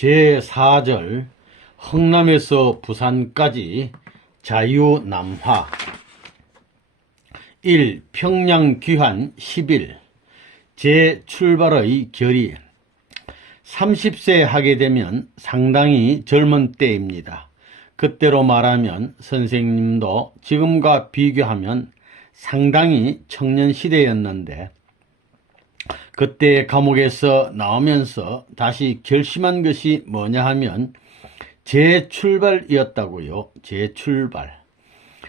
제4절 흥남에서 부산까지 자유남화 1. 평양 귀환 10일 재출발의 결의 30세 하게 되면 상당히 젊은 때입니다. 그때로 말하면 선생님도 지금과 비교하면 상당히 청년시대였는데 그때 감옥에서 나오면서 다시 결심한 것이 뭐냐 하면 재출발이었다고요. 재출발.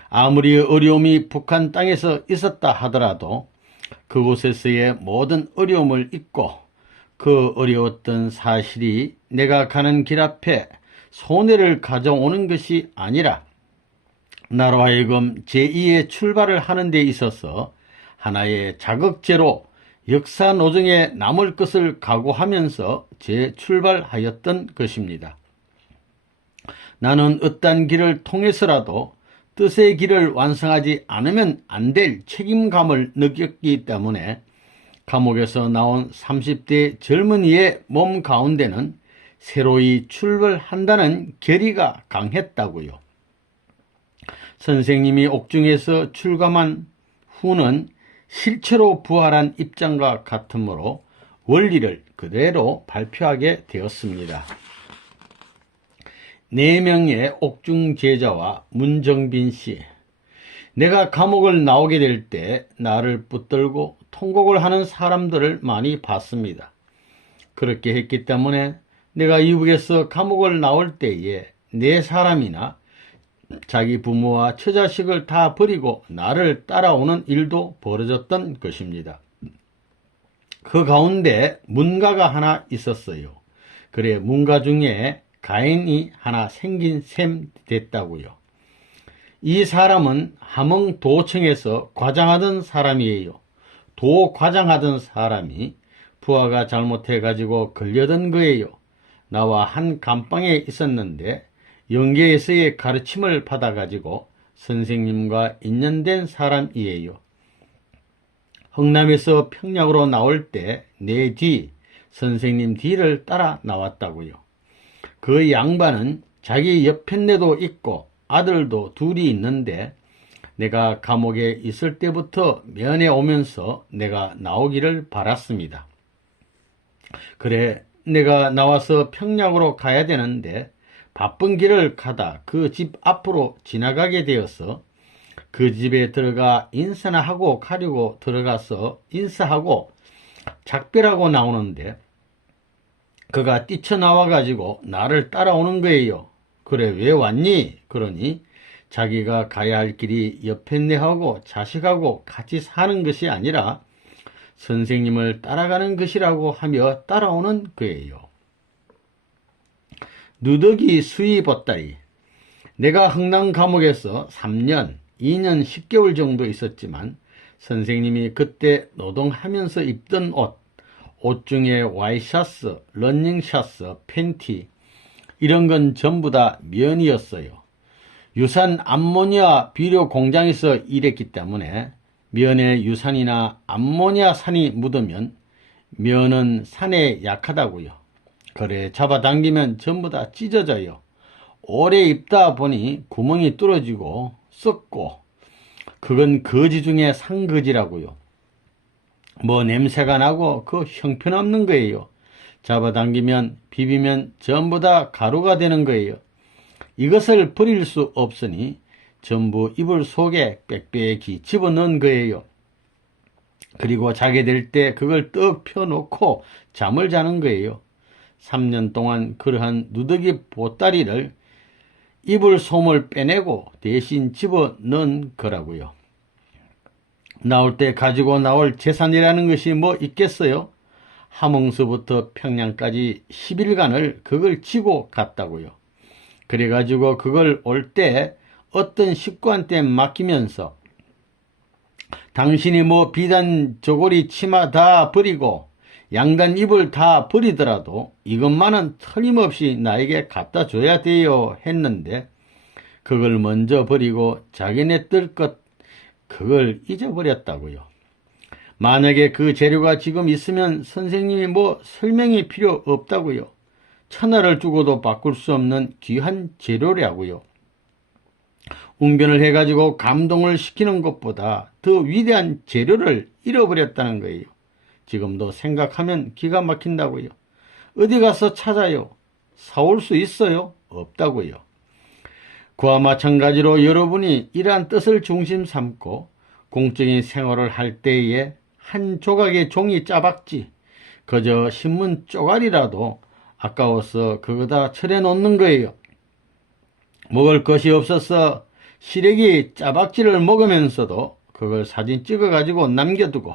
아무리 어려움이 북한 땅에서 있었다 하더라도 그곳에서의 모든 어려움을 잊고 그 어려웠던 사실이 내가 가는 길 앞에 손해를 가져오는 것이 아니라 나로 하여금 제2의 출발을 하는 데 있어서 하나의 자극제로 역사 노정에 남을 것을 각오하면서 재출발하였던 것입니다. 나는 어떤 길을 통해서라도 뜻의 길을 완성하지 않으면 안 될 책임감을 느꼈기 때문에 감옥에서 나온 30대 젊은이의 몸 가운데는 새로이 출발한다는 결의가 강했다고요. 선생님이 옥중에서 출감한 후는 실체로 부활한 입장과 같으므로 원리를 그대로 발표하게 되었습니다. 4명의 옥중 제자와 문정빈 씨. 내가 감옥을 나오게 될 때 나를 붙들고 통곡을 하는 사람들을 많이 봤습니다. 그렇게 했기 때문에 내가 이북에서 감옥을 나올 때에 내 사람이나 자기 부모와 처자식을 다 버리고 나를 따라오는 일도 벌어졌던 것입니다. 그 가운데 문가가 하나 있었어요. 그래 문가 중에 가인이 하나 생긴 셈 됐다고요. 이 사람은 함흥도청에서 과장하던 사람이에요. 도 과장하던 사람이 부하가 잘못해가지고 걸려든 거예요. 나와 한 감방에 있었는데 영계에서의 가르침을 받아가지고 선생님과 인연된 사람이에요. 흥남에서 평양으로 나올 때 내 뒤, 선생님 뒤를 따라 나왔다고요. 그 양반은 자기 옆편네도 있고 아들도 둘이 있는데 내가 감옥에 있을 때부터 면회 오면서 내가 나오기를 바랐습니다. 그래 내가 나와서 평양으로 가야 되는데 바쁜 길을 가다 그 집 앞으로 지나가게 되어서 그 집에 들어가 인사나 하고 가려고 들어가서 인사하고 작별하고 나오는데 그가 뛰쳐나와가지고 나를 따라오는 거예요. 그래 왜 왔니? 그러니 자기가 가야 할 길이 옆에네하고 자식하고 같이 사는 것이 아니라 선생님을 따라가는 것이라고 하며 따라오는 거예요. 누더기 수의 보따리. 내가 흥남 감옥에서 3년, 2년 10개월 정도 있었지만 선생님이 그때 노동하면서 입던 옷 중에 와이셔츠, 러닝셔츠, 팬티 이런 건 전부 다 면이었어요. 유산 암모니아 비료 공장에서 일했기 때문에 면에 유산이나 암모니아 산이 묻으면 면은 산에 약하다고요. 그래 잡아당기면 전부 다 찢어져요. 오래 입다 보니 구멍이 뚫어지고 썩고 그건 거지 중에 상거지라고요. 뭐 냄새가 나고 그 형편없는 거예요. 잡아당기면 비비면 전부 다 가루가 되는 거예요. 이것을 버릴 수 없으니 전부 이불 속에 빽빽히 집어넣은 거예요. 그리고 자게 될 때 그걸 떡 펴놓고 잠을 자는 거예요. 3년 동안 그러한 누더기 보따리를 이불 솜을 빼내고 대신 집어넣은 거라고요. 나올 때 가지고 나올 재산이라는 것이 뭐 있겠어요? 함흥서부터 평양까지 10일간을 그걸 지고 갔다고요. 그래가지고 그걸 올 때 어떤 식구한테 맡기면서 당신이 뭐 비단 저고리 치마 다 버리고 양단 이불 다 버리더라도 이것만은 틀림없이 나에게 갖다 줘야 돼요 했는데 그걸 먼저 버리고 자기네 뜰 것 그걸 잊어버렸다고요. 만약에 그 재료가 지금 있으면 선생님이 뭐 설명이 필요 없다고요. 천하를 주고도 바꿀 수 없는 귀한 재료라고요. 웅변을 해가지고 감동을 시키는 것보다 더 위대한 재료를 잃어버렸다는 거예요. 지금도 생각하면 기가 막힌다고요. 어디 가서 찾아요? 사올 수 있어요? 없다고요. 그와 마찬가지로 여러분이 이러한 뜻을 중심 삼고 공적인 생활을 할 때에 한 조각의 종이 짜박지, 그저 신문 쪼가리라도 아까워서 그거다 철해놓는 거예요. 먹을 것이 없어서 시래기 짜박지를 먹으면서도 그걸 사진 찍어가지고 남겨두고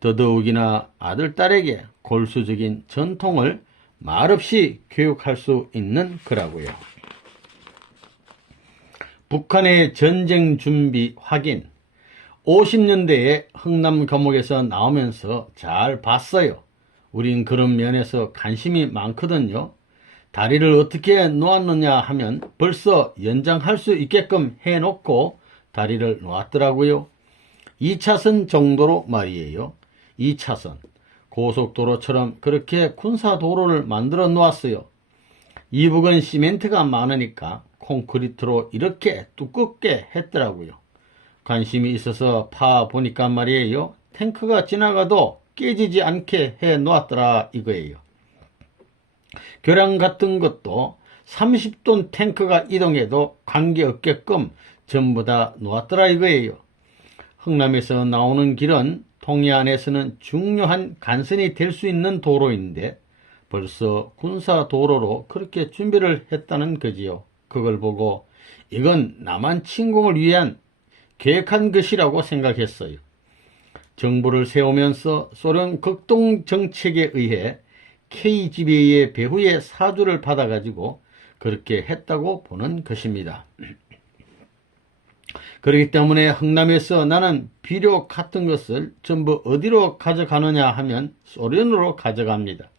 더더욱이나 아들, 딸에게 골수적인 전통을 말없이 교육할 수 있는 거라고요. 북한의 전쟁 준비 확인. 50년대에 흥남 감옥에서 나오면서 잘 봤어요. 우린 그런 면에서 관심이 많거든요. 다리를 어떻게 놓았느냐 하면 벌써 연장할 수 있게끔 해놓고 다리를 놓았더라고요. 2차선 정도로 말이에요. 2차선. 고속도로처럼 그렇게 군사도로를 만들어 놓았어요. 이북은 시멘트가 많으니까 콘크리트로 이렇게 두껍게 했더라고요. 관심이 있어서 파보니까 말이에요. 탱크가 지나가도 깨지지 않게 해 놓았더라 이거예요. 교량 같은 것도 30톤 탱크가 이동해도 관계없게끔 전부 다 놓았더라 이거예요. 흥남에서 나오는 길은 동해안에서는 중요한 간선이 될 수 있는 도로인데 벌써 군사도로로 그렇게 준비를 했다는 거지요. 그걸 보고 이건 남한 침공을 위한 계획한 것이라고 생각했어요. 정부를 세우면서 소련 극동 정책에 의해 KGB의 배후의 사주를 받아가지고 그렇게 했다고 보는 것입니다. 그렇기 때문에 흥남에서 나는 비료 같은 것을 전부 어디로 가져가느냐 하면 소련으로 가져갑니다.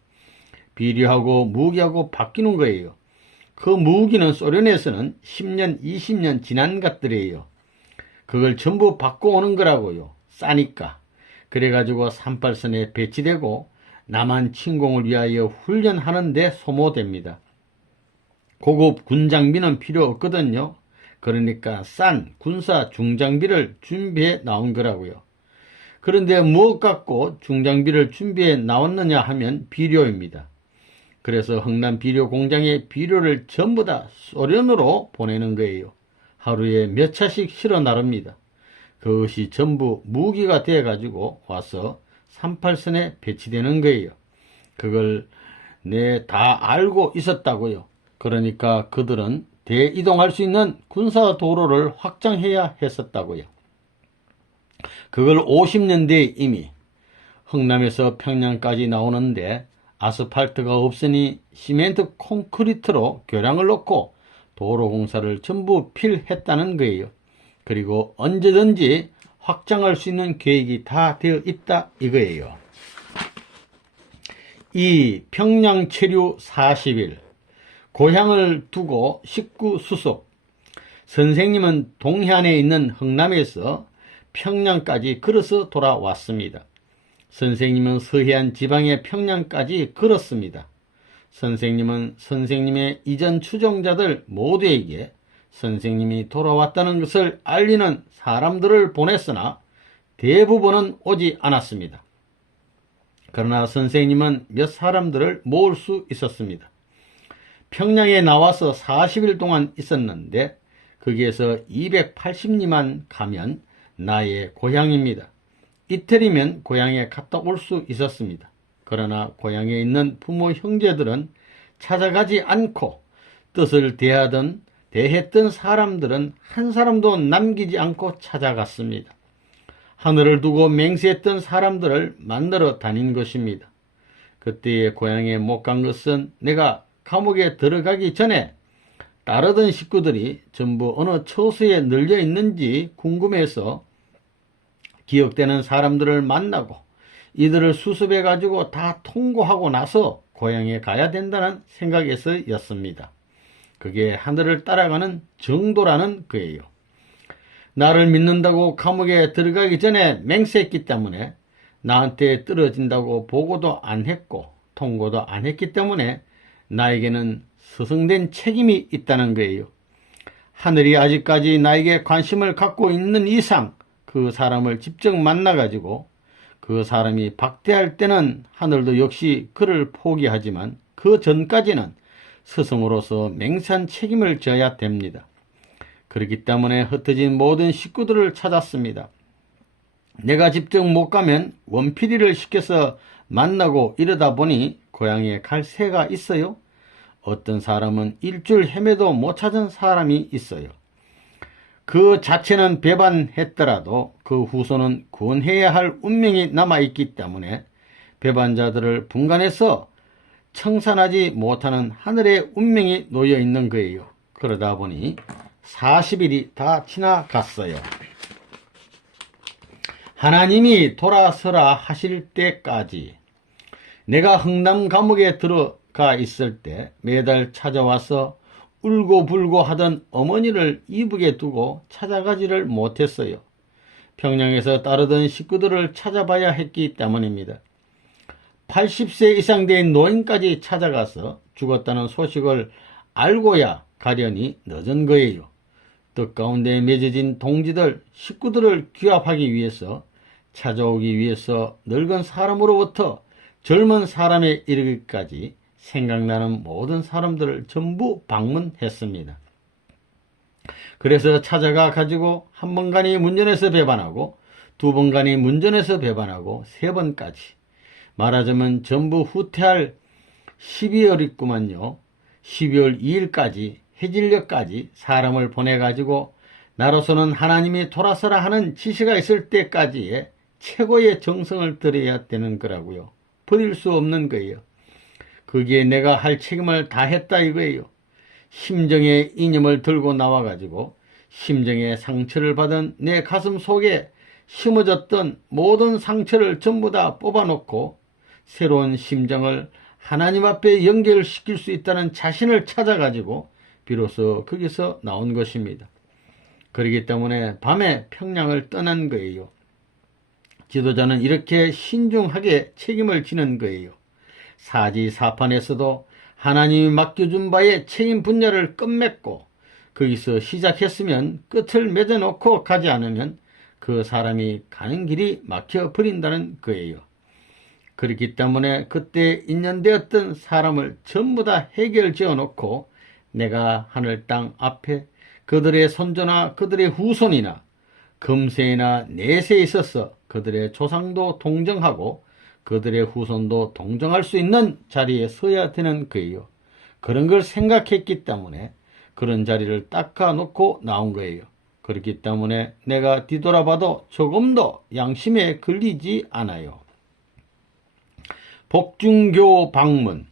비료하고 무기하고 바뀌는 거예요. 그 무기는 소련에서는 10년, 20년 지난 것들이에요. 그걸 전부 바꿔오는 거라고요. 싸니까. 그래가지고 38선에 배치되고 남한 침공을 위하여 훈련하는 데 소모됩니다. 고급 군장비는 필요 없거든요. 그러니까 싼 군사 중장비를 준비해 나온 거라고요. 그런데 무엇 갖고 중장비를 준비해 나왔느냐 하면 비료입니다. 그래서 흥남 비료 공장에 비료를 전부 다 소련으로 보내는 거예요. 하루에 몇 차씩 실어 나릅니다. 그것이 전부 무기가 되어가지고 와서 38선에 배치되는 거예요. 그걸 다 알고 있었다고요. 그러니까 그들은 대이동할 수 있는 군사도로를 확장해야 했었다고요. 그걸 50년대에 이미 흥남에서 평양까지 나오는데 아스팔트가 없으니 시멘트 콘크리트로 교량을 놓고 도로 공사를 전부 필했다는 거예요. 그리고 언제든지 확장할 수 있는 계획이 다 되어 있다 이거예요. 이 평양 체류 40일 고향을 두고 식구 수속. 선생님은 동해안에 있는 흥남에서 평양까지 걸어서 돌아왔습니다. 선생님은 서해안 지방의 평양까지 걸었습니다. 선생님은 선생님의 이전 추종자들 모두에게 선생님이 돌아왔다는 것을 알리는 사람들을 보냈으나 대부분은 오지 않았습니다. 그러나 선생님은 몇 사람들을 모을 수 있었습니다. 평양에 나와서 40일 동안 있었는데 거기에서 280리만 가면 나의 고향입니다. 이틀이면 고향에 갔다 올 수 있었습니다. 그러나 고향에 있는 부모 형제들은 찾아가지 않고 뜻을 대했던 사람들은 한 사람도 남기지 않고 찾아갔습니다. 하늘을 두고 맹세했던 사람들을 만나러 다닌 것입니다. 그때에 고향에 못 간 것은 내가 감옥에 들어가기 전에 따르던 식구들이 전부 어느 처소에 널려 있는지 궁금해서 기억되는 사람들을 만나고 이들을 수습해 가지고 다 통고하고 나서 고향에 가야 된다는 생각에서였습니다. 그게 하늘을 따라가는 정도라는 거예요. 나를 믿는다고 감옥에 들어가기 전에 맹세했기 때문에 나한테 떨어진다고 보고도 안 했고 통고도 안 했기 때문에 나에게는 스승된 책임이 있다는 거예요. 하늘이 아직까지 나에게 관심을 갖고 있는 이상 그 사람을 직접 만나가지고 그 사람이 박대할 때는 하늘도 역시 그를 포기하지만 그 전까지는 스승으로서 맹세한 책임을 져야 됩니다. 그렇기 때문에 흩어진 모든 식구들을 찾았습니다. 내가 직접 못 가면 원피리를 시켜서 만나고 이러다 보니 고향에 갈 새가 있어요. 어떤 사람은 일주일 헤매도 못 찾은 사람이 있어요. 그 자체는 배반했더라도 그 후손은 구원해야 할 운명이 남아있기 때문에 배반자들을 분간해서 청산하지 못하는 하늘의 운명이 놓여있는 거예요. 그러다 보니 40일이 다 지나갔어요. 하나님이 돌아서라 하실 때까지 내가 흥남 감옥에 들어가 있을 때 매달 찾아와서 울고불고 하던 어머니를 이북에 두고 찾아가지를 못했어요. 평양에서 따르던 식구들을 찾아봐야 했기 때문입니다. 80세 이상 된 노인까지 찾아가서 죽었다는 소식을 알고야 가려니 늦은 거예요. 뜻 가운데 맺어진 동지들, 식구들을 귀합하기 위해서 찾아오기 위해서 늙은 사람으로부터 젊은 사람에 이르기까지 생각나는 모든 사람들을 전부 방문했습니다. 그래서 찾아가 가지고 한 번간이 문전에서 배반하고 두 번간이 문전에서 배반하고 세 번까지 말하자면 전부 후퇴할 12월이구만요. 12월 2일까지 해질녘까지 사람을 보내가지고 나로서는 하나님이 돌아서라 하는 지시가 있을 때까지의 최고의 정성을 들여야 되는 거라고요. 버릴 수 없는 거예요. 거기에 내가 할 책임을 다했다 이거예요. 심정의 이념을 들고 나와가지고 심정의 상처를 받은 내 가슴 속에 심어졌던 모든 상처를 전부 다 뽑아놓고 새로운 심정을 하나님 앞에 연결시킬 수 있다는 자신을 찾아가지고 비로소 거기서 나온 것입니다. 그렇기 때문에 밤에 평양을 떠난 거예요. 지도자는 이렇게 신중하게 책임을 지는 거예요. 사지사판에서도 하나님이 맡겨준 바의 책임 분야를 끝맺고 거기서 시작했으면 끝을 맺어놓고 가지 않으면 그 사람이 가는 길이 막혀버린다는 거예요. 그렇기 때문에 그때 인연되었던 사람을 전부 다 해결지어 놓고 내가 하늘 땅 앞에 그들의 손자나 그들의 후손이나 금세나 내세에 있어서 그들의 조상도 동정하고 그들의 후손도 동정할 수 있는 자리에 서야 되는 거예요. 그런 걸 생각했기 때문에 그런 자리를 닦아놓고 나온 거예요. 그렇기 때문에 내가 뒤돌아봐도 조금도 양심에 걸리지 않아요. 복중교 방문.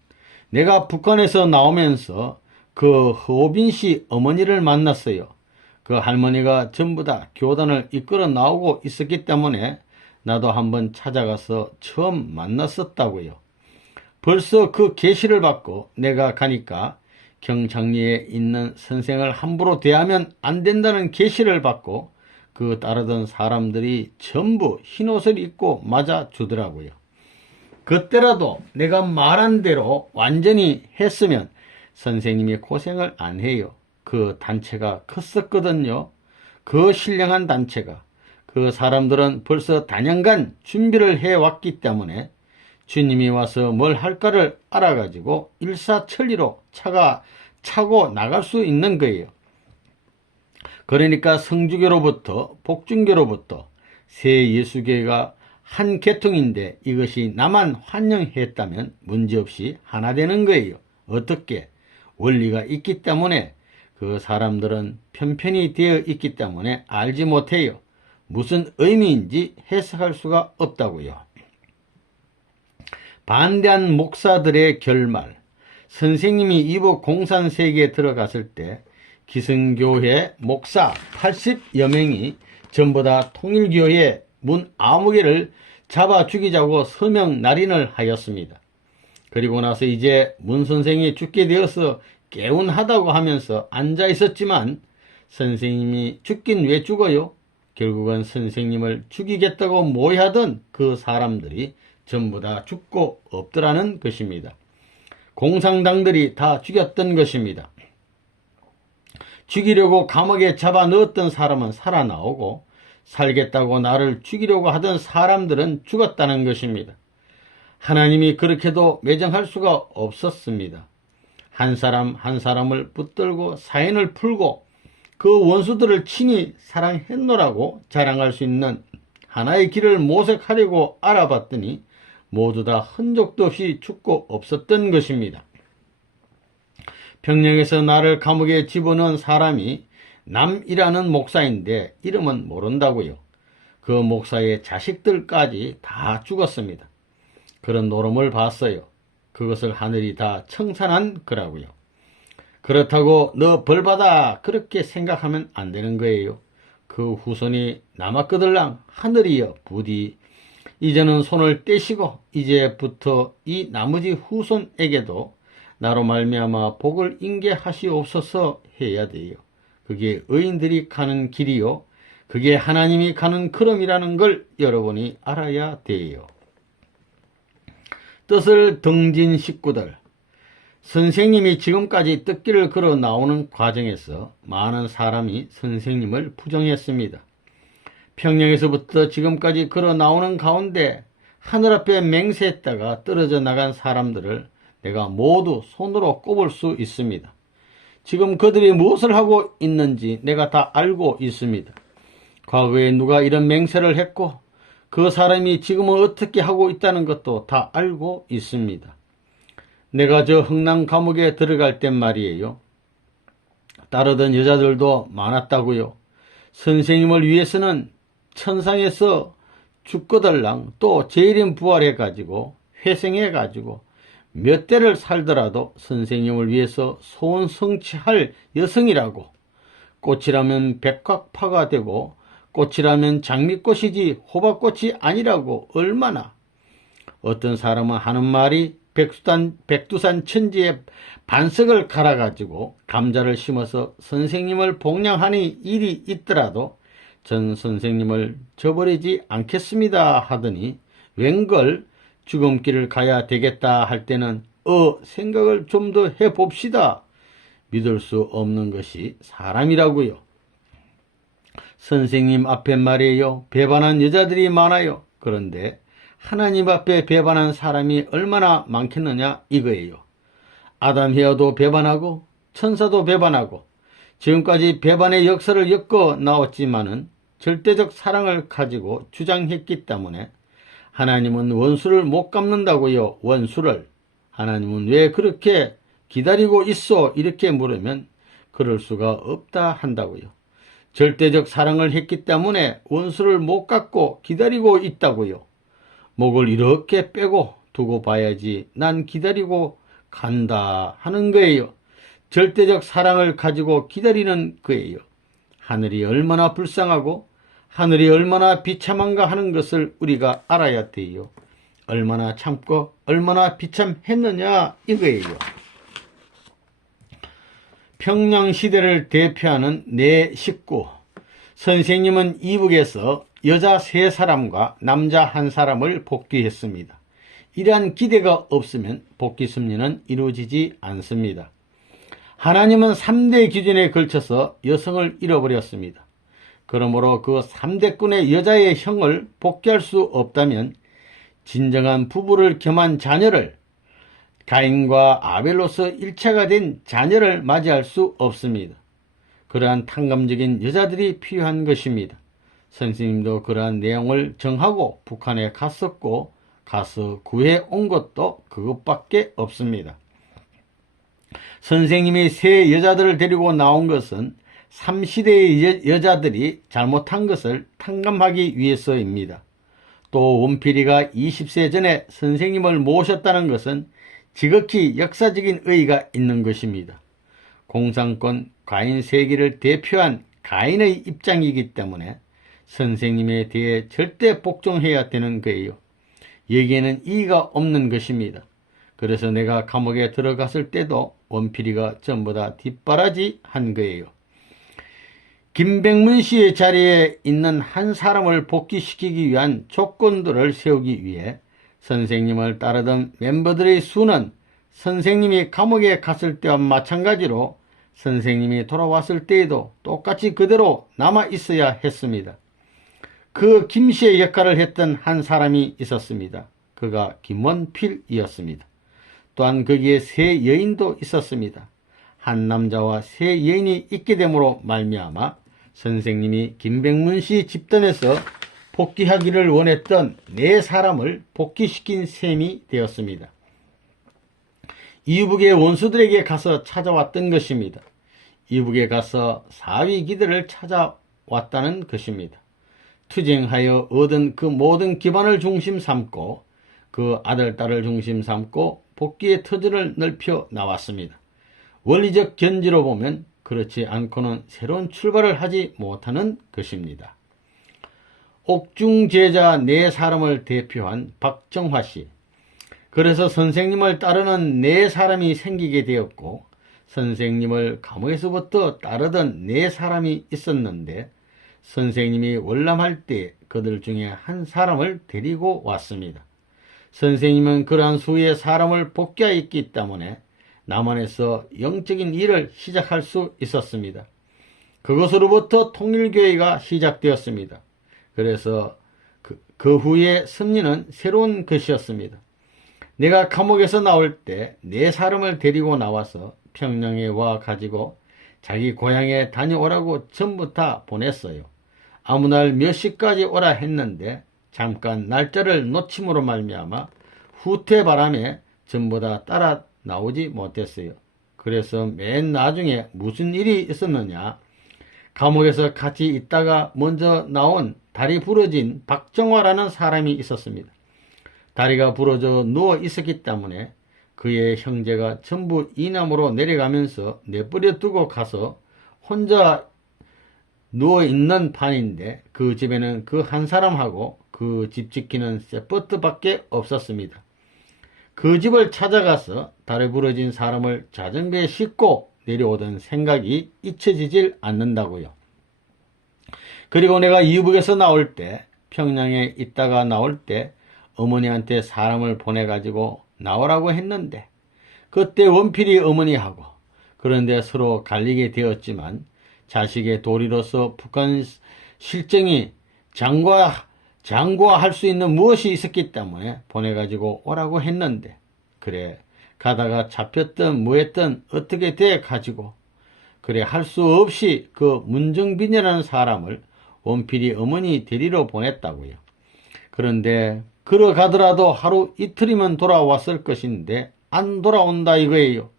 내가 북한에서 나오면서 그 허빈 씨 어머니를 만났어요. 그 할머니가 전부 다 교단을 이끌어 나오고 있었기 때문에 나도 한번 찾아가서 처음 만났었다고요. 벌써 그 계시를 받고 내가 가니까 경창리에 있는 선생을 함부로 대하면 안 된다는 계시를 받고 그 따르던 사람들이 전부 흰옷을 입고 맞아주더라고요. 그때라도 내가 말한 대로 완전히 했으면 선생님이 고생을 안 해요. 그 단체가 컸었거든요. 그 신령한 단체가. 그 사람들은 벌써 단연간 준비를 해왔기 때문에 주님이 와서 뭘 할까를 알아가지고 일사천리로 차고 나갈 수 있는 거예요. 그러니까 성주교로부터 복중교로부터 새 예수교회가 한 계통인데 이것이 나만 환영했다면 문제없이 하나 되는 거예요. 어떻게? 원리가 있기 때문에 그 사람들은 편편이 되어 있기 때문에 알지 못해요. 무슨 의미인지 해석할 수가 없다고요. 반대한 목사들의 결말. 선생님이 이북 공산세계에 들어갔을 때 기성교회 목사 80여 명이 전부 다 통일교회 문 9개를 잡아 죽이자고 서명 날인을 하였습니다. 그리고 나서 이제 문 선생이 죽게 되어서 개운하다고 하면서 앉아 있었지만 선생님이 죽긴 왜 죽어요? 결국은 선생님을 죽이겠다고 모의하던 그 사람들이 전부 다 죽고 없더라는 것입니다. 공산당들이 다 죽였던 것입니다. 죽이려고 감옥에 잡아 넣었던 사람은 살아나오고 살겠다고 나를 죽이려고 하던 사람들은 죽었다는 것입니다. 하나님이 그렇게도 매정할 수가 없었습니다. 한 사람 한 사람을 붙들고 사인을 풀고 그 원수들을 친히 사랑했노라고 자랑할 수 있는 하나의 길을 모색하려고 알아봤더니 모두 다 흔적도 없이 죽고 없었던 것입니다. 평양에서 나를 감옥에 집어넣은 사람이 남이라는 목사인데 이름은 모른다고요. 그 목사의 자식들까지 다 죽었습니다. 그런 노름을 봤어요. 그것을 하늘이 다 청산한 거라고요. 그렇다고 너 벌받아 그렇게 생각하면 안 되는 거예요. 그 후손이 남았거들랑 하늘이여 부디 이제는 손을 떼시고 이제부터 이 나머지 후손에게도 나로 말미암아 복을 인계하시옵소서 해야 돼요. 그게 의인들이 가는 길이요. 그게 하나님이 가는 걸음이라는 걸 여러분이 알아야 돼요. 뜻을 등진 식구들, 선생님이 지금까지 뜻길을 걸어 나오는 과정에서 많은 사람이 선생님을 부정했습니다. 평양에서부터 지금까지 걸어 나오는 가운데 하늘 앞에 맹세했다가 떨어져 나간 사람들을 내가 모두 손으로 꼽을 수 있습니다. 지금 그들이 무엇을 하고 있는지 내가 다 알고 있습니다. 과거에 누가 이런 맹세를 했고 그 사람이 지금은 어떻게 하고 있다는 것도 다 알고 있습니다. 내가 저 흥남 감옥에 들어갈 땐 말이에요. 따르던 여자들도 많았다고요. 선생님을 위해서는 천상에서 죽거들랑 또 재림 부활해가지고 회생해가지고 몇 대를 살더라도 선생님을 위해서 소원 성취할 여성이라고. 꽃이라면 백합화가 되고 꽃이라면 장미꽃이지 호박꽃이 아니라고 얼마나. 어떤 사람은 하는 말이 백두산 천지에 반석을 갈아가지고 감자를 심어서 선생님을 복양하니 일이 있더라도 전 선생님을 저버리지 않겠습니다 하더니 웬걸 죽음길을 가야 되겠다 할 때는 생각을 좀 더 해봅시다. 믿을 수 없는 것이 사람이라고요. 선생님 앞에 말이에요. 배반한 여자들이 많아요. 그런데 하나님 앞에 배반한 사람이 얼마나 많겠느냐 이거예요. 아담 헤어도 배반하고 천사도 배반하고 지금까지 배반의 역사를 엮어 나왔지만은 절대적 사랑을 가지고 주장했기 때문에 하나님은 원수를 못 갚는다고요. 원수를. 하나님은 왜 그렇게 기다리고 있어? 이렇게 물으면 그럴 수가 없다 한다고요. 절대적 사랑을 했기 때문에 원수를 못 갚고 기다리고 있다고요. 목을 이렇게 빼고 두고 봐야지 난 기다리고 간다 하는 거예요. 절대적 사랑을 가지고 기다리는 거예요. 하늘이 얼마나 불쌍하고 하늘이 얼마나 비참한가 하는 것을 우리가 알아야 돼요. 얼마나 참고 얼마나 비참했느냐 이거예요. 평양시대를 대표하는 내 식구. 선생님은 이북에서 여자 3사람과 남자 1사람을 복귀했습니다. 이러한 기대가 없으면 복귀 섭리는 이루어지지 않습니다. 하나님은 3대 기준에 걸쳐서 여성을 잃어버렸습니다. 그러므로 그 3대꾼의 여자의 형을 복귀할 수 없다면 진정한 부부를 겸한 자녀를 가인과 아벨로서 1차가 된 자녀를 맞이할 수 없습니다. 그러한 탕감적인 여자들이 필요한 것입니다. 선생님도 그러한 내용을 정하고 북한에 갔었고 가서 구해온 것도 그것밖에 없습니다. 선생님이 3 여자들을 데리고 나온 것은 3시대의 여자들이 잘못한 것을 탕감하기 위해서입니다. 또 원필이가 20세 전에 선생님을 모셨다는 것은 지극히 역사적인 의의가 있는 것입니다. 공산권 가인 세계를 대표한 가인의 입장이기 때문에 선생님에 대해 절대 복종해야 되는 거예요. 여기에는 이의가 없는 것입니다. 그래서 내가 감옥에 들어갔을 때도 원필이가 전부 다 뒷바라지 한 거예요. 김백문 씨의 자리에 있는 한 사람을 복귀시키기 위한 조건들을 세우기 위해 선생님을 따르던 멤버들의 수는 선생님이 감옥에 갔을 때와 마찬가지로 선생님이 돌아왔을 때에도 똑같이 그대로 남아 있어야 했습니다. 그 김씨의 역할을 했던 한 사람이 있었습니다. 그가 김원필이었습니다. 또한 거기에 세 여인도 있었습니다. 한 남자와 세 여인이 있게 됨으로 말미암아 선생님이 김백문 씨 집단에서 복귀하기를 원했던 네 사람을 복귀시킨 셈이 되었습니다. 이북의 원수들에게 가서 찾아왔던 것입니다. 이북에 가서 사위기들을 찾아왔다는 것입니다. 투쟁하여 얻은 그 모든 기반을 중심 삼고 그 아들, 딸을 중심 삼고 복귀의 터전을 넓혀 나왔습니다. 원리적 견지로 보면 그렇지 않고는 새로운 출발을 하지 못하는 것입니다. 옥중제자 네 사람을 대표한 박정화씨. 그래서 선생님을 따르는 네 사람이 생기게 되었고 선생님을 감옥에서부터 따르던 네 사람이 있었는데 선생님이 월남할 때 그들 중에 한 사람을 데리고 왔습니다. 선생님은 그러한 수의 사람을 복귀하였기 때문에 남한에서 영적인 일을 시작할 수 있었습니다. 그것으로부터 통일교회가 시작되었습니다. 그래서 그 후에 승리는 새로운 것이었습니다. 내가 감옥에서 나올 때 네 사람을 데리고 나와서 평양에 와 가지고 자기 고향에 다녀오라고 전부 다 보냈어요. 아무 날 몇 시까지 오라 했는데 잠깐 날짜를 놓침으로 말미암아 후퇴바람에 전부 다 따라 나오지 못했어요. 그래서 맨 나중에 무슨 일이 있었느냐, 감옥에서 같이 있다가 먼저 나온 다리 부러진 박정화라는 사람이 있었습니다. 다리가 부러져 누워 있었기 때문에 그의 형제가 전부 이남으로 내려가면서 내버려 두고 가서 혼자 누워있는 판인데 그 집에는 그 한 사람하고 그 집 지키는 세퍼트밖에 없었습니다. 그 집을 찾아가서 다리 부러진 사람을 자전거에 싣고 내려오던 생각이 잊혀지질 않는다고요. 그리고 내가 이북에서 나올 때, 평양에 있다가 나올 때 어머니한테 사람을 보내가지고 나오라고 했는데 그때 원필이 어머니하고 그런데 서로 갈리게 되었지만 자식의 도리로서 북한 실정이 장고할 수 있는 무엇이 있었기 때문에 보내가지고 오라고 했는데 그래 가다가 잡혔든 뭐했든 어떻게 돼 가지고 그래 할 수 없이 그 문정빈이라는 사람을 원필이 어머니 데리러 보냈다고요. 그런데 걸어가더라도 하루 이틀이면 돌아왔을 것인데 안 돌아온다 이거예요.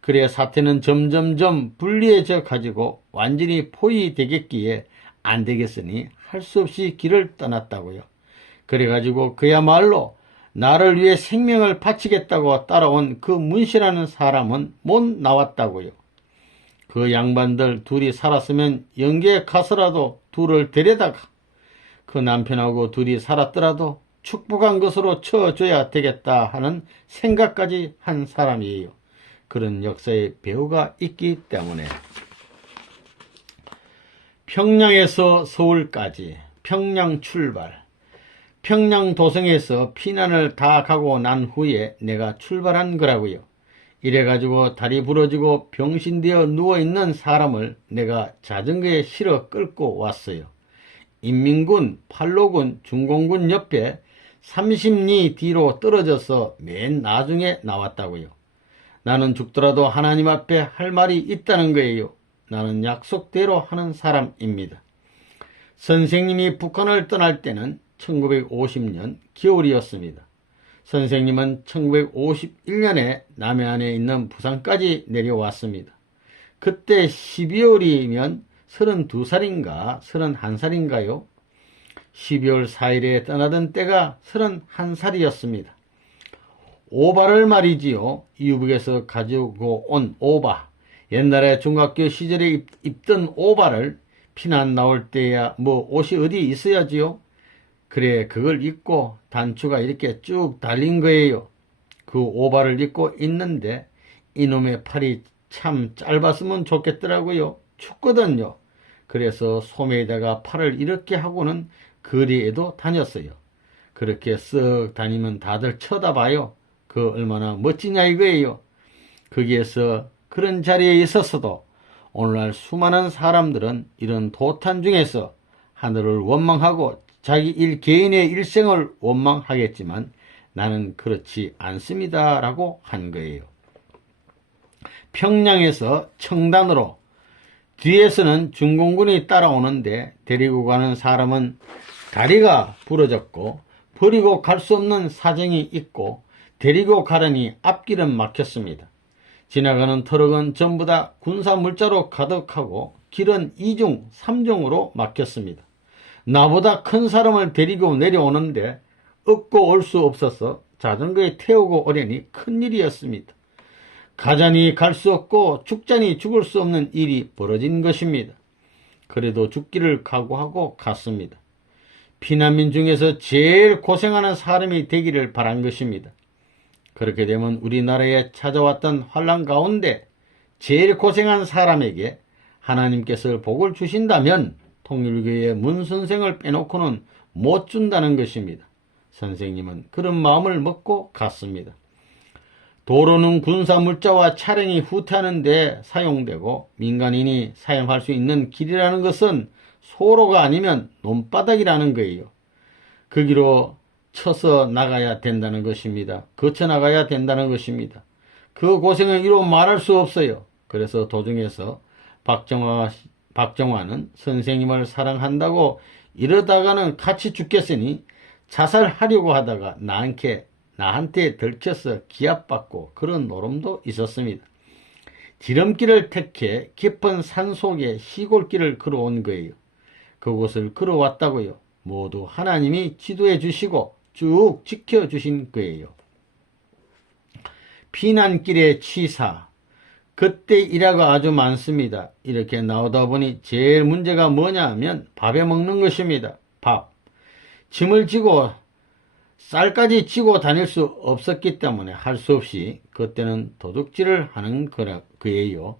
그래 사태는 점점점 불리해져 가지고 완전히 포위되겠기에 안 되겠으니 할 수 없이 길을 떠났다고요. 그래가지고 그야말로 나를 위해 생명을 바치겠다고 따라온 그 문씨라는 사람은 못 나왔다고요. 그 양반들 둘이 살았으면 영계에 가서라도 둘을 데려다가 그 남편하고 둘이 살았더라도 축복한 것으로 쳐줘야 되겠다 하는 생각까지 한 사람이에요. 그런 역사의 배후가 있기 때문에. 평양에서 서울까지 평양 출발. 평양 도성에서 피난을 다 가고 난 후에 내가 출발한 거라고요. 이래가지고 다리 부러지고 병신되어 누워있는 사람을 내가 자전거에 실어 끌고 왔어요. 인민군, 팔로군, 중공군 옆에 30리 뒤로 떨어져서 맨 나중에 나왔다고요. 나는 죽더라도 하나님 앞에 할 말이 있다는 거예요. 나는 약속대로 하는 사람입니다. 선생님이 북한을 떠날 때는 1950년 겨울이었습니다. 선생님은 1951년에 남해안에 있는 부산까지 내려왔습니다. 그때 12월이면 32살인가 31살인가요? 12월 4일에 떠나던 때가 31살이었습니다. 오바를 말이지요. 이북에서 가지고 온 오바. 옛날에 중학교 시절에 입던 오바를 피난 나올 때야 뭐 옷이 어디 있어야지요. 그래 그걸 입고 단추가 이렇게 쭉 달린 거예요. 그 오바를 입고 있는데 이놈의 팔이 참 짧았으면 좋겠더라고요. 춥거든요. 그래서 소매에다가 팔을 이렇게 하고는 거리에도 다녔어요. 그렇게 쓱 다니면 다들 쳐다봐요. 그 얼마나 멋지냐 이거예요. 거기에서 그런 자리에 있었어도 오늘날 수많은 사람들은 이런 도탄 중에서 하늘을 원망하고 자기 개인의 일생을 원망하겠지만 나는 그렇지 않습니다 라고 한 거예요. 평양에서 청단으로 뒤에서는 중공군이 따라오는데 데리고 가는 사람은 다리가 부러졌고 버리고 갈 수 없는 사정이 있고 데리고 가려니 앞길은 막혔습니다. 지나가는 트럭은 전부 다 군사물자로 가득하고 길은 2중, 3중으로 막혔습니다. 나보다 큰 사람을 데리고 내려오는데 업고 올 수 없어서 자전거에 태우고 오려니 큰일이었습니다. 가자니 갈 수 없고 죽자니 죽을 수 없는 일이 벌어진 것입니다. 그래도 죽기를 각오하고 갔습니다. 피난민 중에서 제일 고생하는 사람이 되기를 바란 것입니다. 그렇게 되면 우리나라에 찾아왔던 환난 가운데 제일 고생한 사람에게 하나님께서 복을 주신다면 통일교의 문 선생을 빼놓고는 못 준다는 것입니다. 선생님은 그런 마음을 먹고 갔습니다. 도로는 군사물자와 차량이 후퇴하는 데 사용되고 민간인이 사용할 수 있는 길이라는 것은 소로가 아니면 논바닥이라는 거예요. 거기로 쳐서 나가야 된다는 것입니다. 거쳐 나가야 된다는 것입니다. 그 고생을 이루 말할 수 없어요. 그래서 도중에서 박정화는 선생님을 사랑한다고 이러다가는 같이 죽겠으니 자살하려고 하다가 나한테 들켜서 기합받고 그런 노름도 있었습니다. 지름길을 택해 깊은 산속에 시골길을 걸어온 거예요. 그곳을 걸어왔다고요. 모두 하나님이 지도해 주시고 쭉 지켜주신 거예요. 피난길의 취사. 그때 일화가 아주 많습니다. 이렇게 나오다 보니 제일 문제가 뭐냐 하면 밥에 먹는 것입니다. 밥. 짐을 지고 쌀까지 지고 다닐 수 없었기 때문에 할 수 없이 그때는 도둑질을 하는 거예요.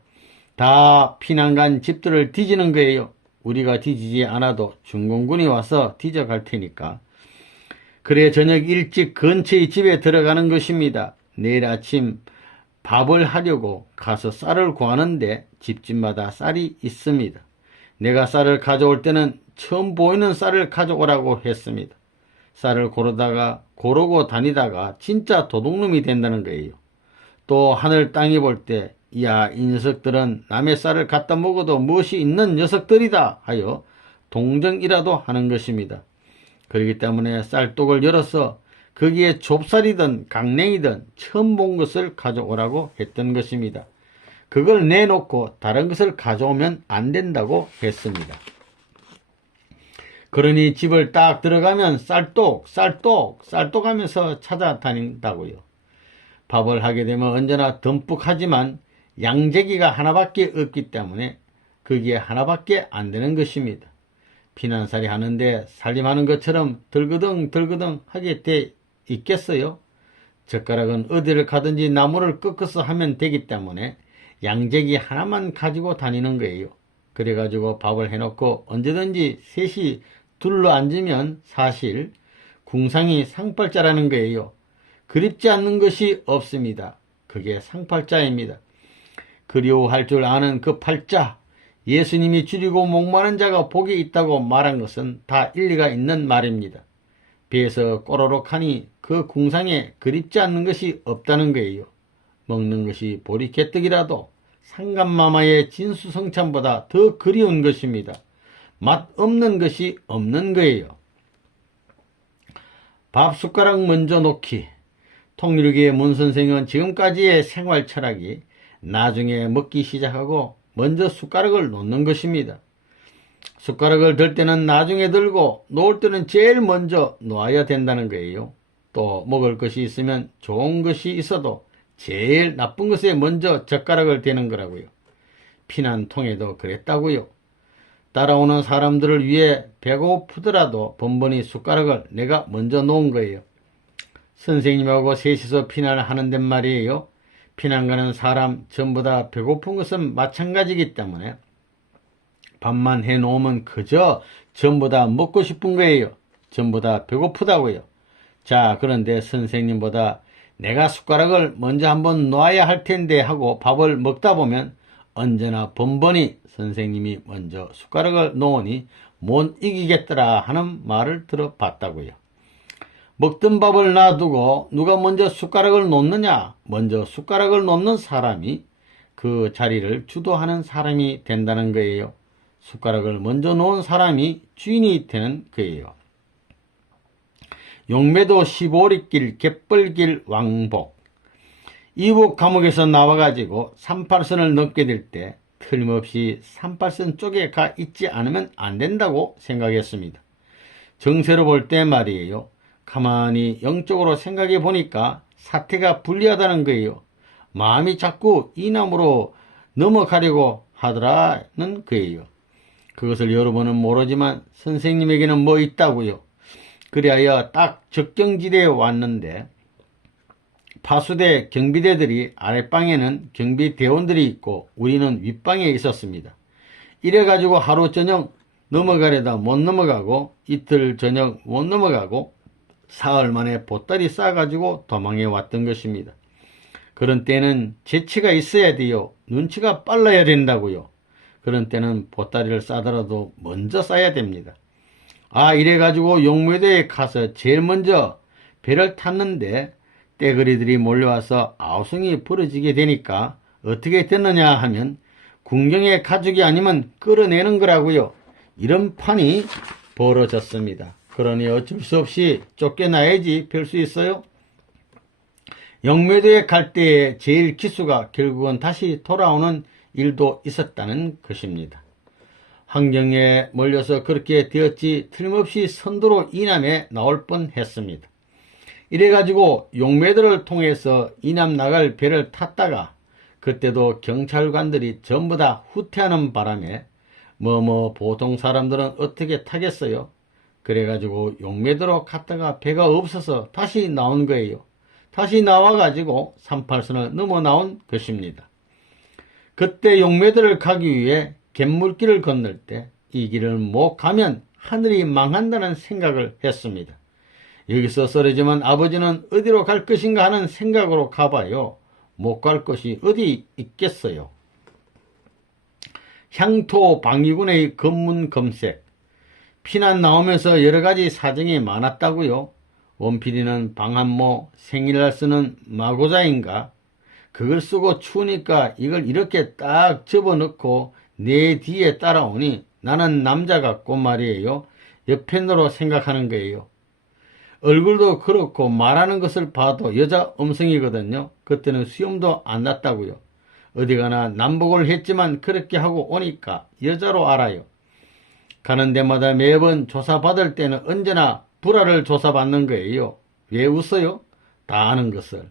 다 피난간 집들을 뒤지는 거예요. 우리가 뒤지지 않아도 중공군이 와서 뒤져갈 테니까. 그래 저녁 일찍 근처의 집에 들어가는 것입니다. 내일 아침 밥을 하려고 가서 쌀을 구하는데 집집마다 쌀이 있습니다. 내가 쌀을 가져올 때는 처음 보이는 쌀을 가져오라고 했습니다. 쌀을 고르고 다니다가 진짜 도둑놈이 된다는 거예요. 또 하늘 땅이 볼 때 이야 이 녀석들은 남의 쌀을 갖다 먹어도 무엇이 있는 녀석들이다 하여 동정이라도 하는 것입니다. 그렇기 때문에 쌀독을 열어서 거기에 좁쌀이든 강냉이든 처음 본 것을 가져오라고 했던 것입니다. 그걸 내놓고 다른 것을 가져오면 안 된다고 했습니다. 그러니 집을 딱 들어가면 쌀독 하면서 찾아다닌다고요. 밥을 하게 되면 언제나 듬뿍하지만 양재기가 하나밖에 없기 때문에 거기에 하나밖에 안 되는 것입니다. 피난살이 하는데 살림하는 것처럼 덜그덩 하게 돼 있겠어요? 젓가락은 어디를 가든지 나무를 꺾어서 하면 되기 때문에 양재기 하나만 가지고 다니는 거예요. 그래가지고 밥을 해놓고 언제든지 셋이 둘러 앉으면 사실 궁상이 상팔자라는 거예요. 그립지 않는 것이 없습니다. 그게 상팔자입니다. 그리워할 줄 아는 그 팔자, 예수님이 줄이고 목마른 자가 복이 있다고 말한 것은 다 일리가 있는 말입니다. 배에서 꼬르륵 하니 그 궁상에 그립지 않는 것이 없다는 거예요. 먹는 것이 보리개떡이라도 상감마마의 진수성찬보다 더 그리운 것입니다. 맛 없는 것이 없는 거예요. 밥 숟가락 먼저 놓기. 통일교의 문선생은 지금까지의 생활 철학이 나중에 먹기 시작하고 먼저 숟가락을 놓는 것입니다. 숟가락을 들 때는 나중에 들고 놓을 때는 제일 먼저 놓아야 된다는 거예요. 또 먹을 것이 있으면 좋은 것이 있어도 제일 나쁜 것에 먼저 젓가락을 대는 거라고요. 피난통에도 그랬다고요. 따라오는 사람들을 위해 배고프더라도 번번이 숟가락을 내가 먼저 놓은 거예요. 선생님하고 셋이서 피난을 하는데 말이에요. 피난 가는 사람 전부 다 배고픈 것은 마찬가지이기 때문에 밥만 해놓으면 그저 전부 다 먹고 싶은 거예요. 전부 다 배고프다고요. 자, 그런데 선생님보다 내가 숟가락을 먼저 한번 놔야 할 텐데 하고 밥을 먹다 보면 언제나 번번이 선생님이 먼저 숟가락을 놓으니 못 이기겠더라 하는 말을 들어봤다고요. 먹던 밥을 놔두고 누가 먼저 숟가락을 놓느냐? 먼저 숟가락을 놓는 사람이 그 자리를 주도하는 사람이 된다는 거예요. 숟가락을 먼저 놓은 사람이 주인이 되는 거예요. 용매도 15리길 갯벌길 왕복. 이북 감옥에서 나와가지고 38선을 넘게 될 때 틀림없이 38선 쪽에 가 있지 않으면 안 된다고 생각했습니다. 정세로 볼 때 말이에요. 가만히 영적으로 생각해 보니까 사태가 불리하다는 거예요. 마음이 자꾸 이남으로 넘어가려고 하더라는 거예요. 그것을 여러분은 모르지만 선생님에게는 뭐 있다고요. 그리하여 딱 적경지대에 왔는데 파수대 경비대들이 아랫방에는 경비대원들이 있고 우리는 윗방에 있었습니다. 이래가지고 하루 저녁 넘어가려다 못 넘어가고 이틀 저녁 못 넘어가고 사흘 만에 보따리 싸가지고 도망해 왔던 것입니다. 그런 때는 재치가 있어야 돼요. 눈치가 빨라야 된다고요. 그런 때는 보따리를 싸더라도 먼저 싸야 됩니다. 이래가지고 용매도에 가서 제일 먼저 배를 탔는데 떼거리들이 몰려와서 아우성이 벌어지게 되니까 어떻게 됐느냐 하면 군경의 가족이 아니면 끌어내는 거라고요. 이런 판이 벌어졌습니다. 그러니 어쩔 수 없이 쫓겨나야지 별 수 있어요. 영매도에 갈 때에 제일 기수가 결국은 다시 돌아오는 일도 있었다는 것입니다. 환경에 몰려서 그렇게 되었지 틀림없이 선도로 이남에 나올 뻔했습니다. 이래가지고 용매도를 통해서 이남 나갈 배를 탔다가 그때도 경찰관들이 전부 다 후퇴하는 바람에 보통 사람들은 어떻게 타겠어요? 그래가지고 용매도로 갔다가 배가 없어서 다시 나온 거예요. 다시 나와가지고 38선을 넘어 나온 것입니다. 그때 용매도를 가기 위해 갯물길을 건널 때 이 길을 못 가면 하늘이 망한다는 생각을 했습니다. 여기서 쓰러지면 아버지는 어디로 갈 것인가 하는 생각으로 가봐요. 못 갈 곳이 어디 있겠어요. 향토 방위군의 검문 검색. 피난 나오면서 여러가지 사정이 많았다고요. 원필이는 방한모 생일날 쓰는 마고자인가? 그걸 쓰고 추우니까 이걸 이렇게 딱 접어넣고 내 뒤에 따라오니 나는 남자 같고 말이에요. 옆편으로 생각하는 거예요. 얼굴도 그렇고 말하는 것을 봐도 여자 음성이거든요. 그때는 수염도 안 났다고요. 어디 가나 남복을 했지만 그렇게 하고 오니까 여자로 알아요. 가는 데마다 매번 조사받을 때는 언제나 불화를 조사받는 거예요. 왜 웃어요? 다 아는 것을.